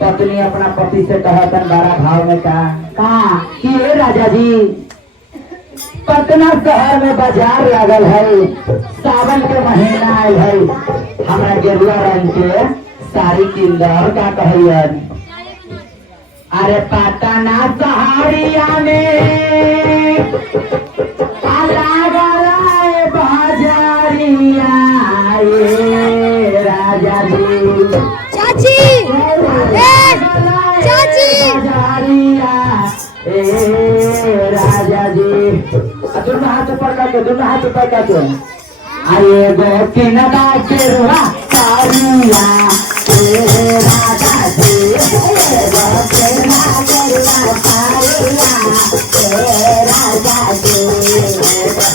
पत्नी अपना पति से कहतन बड़ा भाव में का कि हे राजा जी पटना शहर में बाजार लगल है, सावन के महीना आयल है, हमारा गेरुआ रंग के साड़ी किंदर का कहियन। अरे पटना शहरिया में बाजारिया राजा जी चाची चाची राजा जी दोनों हाथ पकड़ के दोनों हाथ पकड़ के अरे गो किनदा केरुआ सारिया राजा जी गो किनदा केरुआ सारिया राजा जी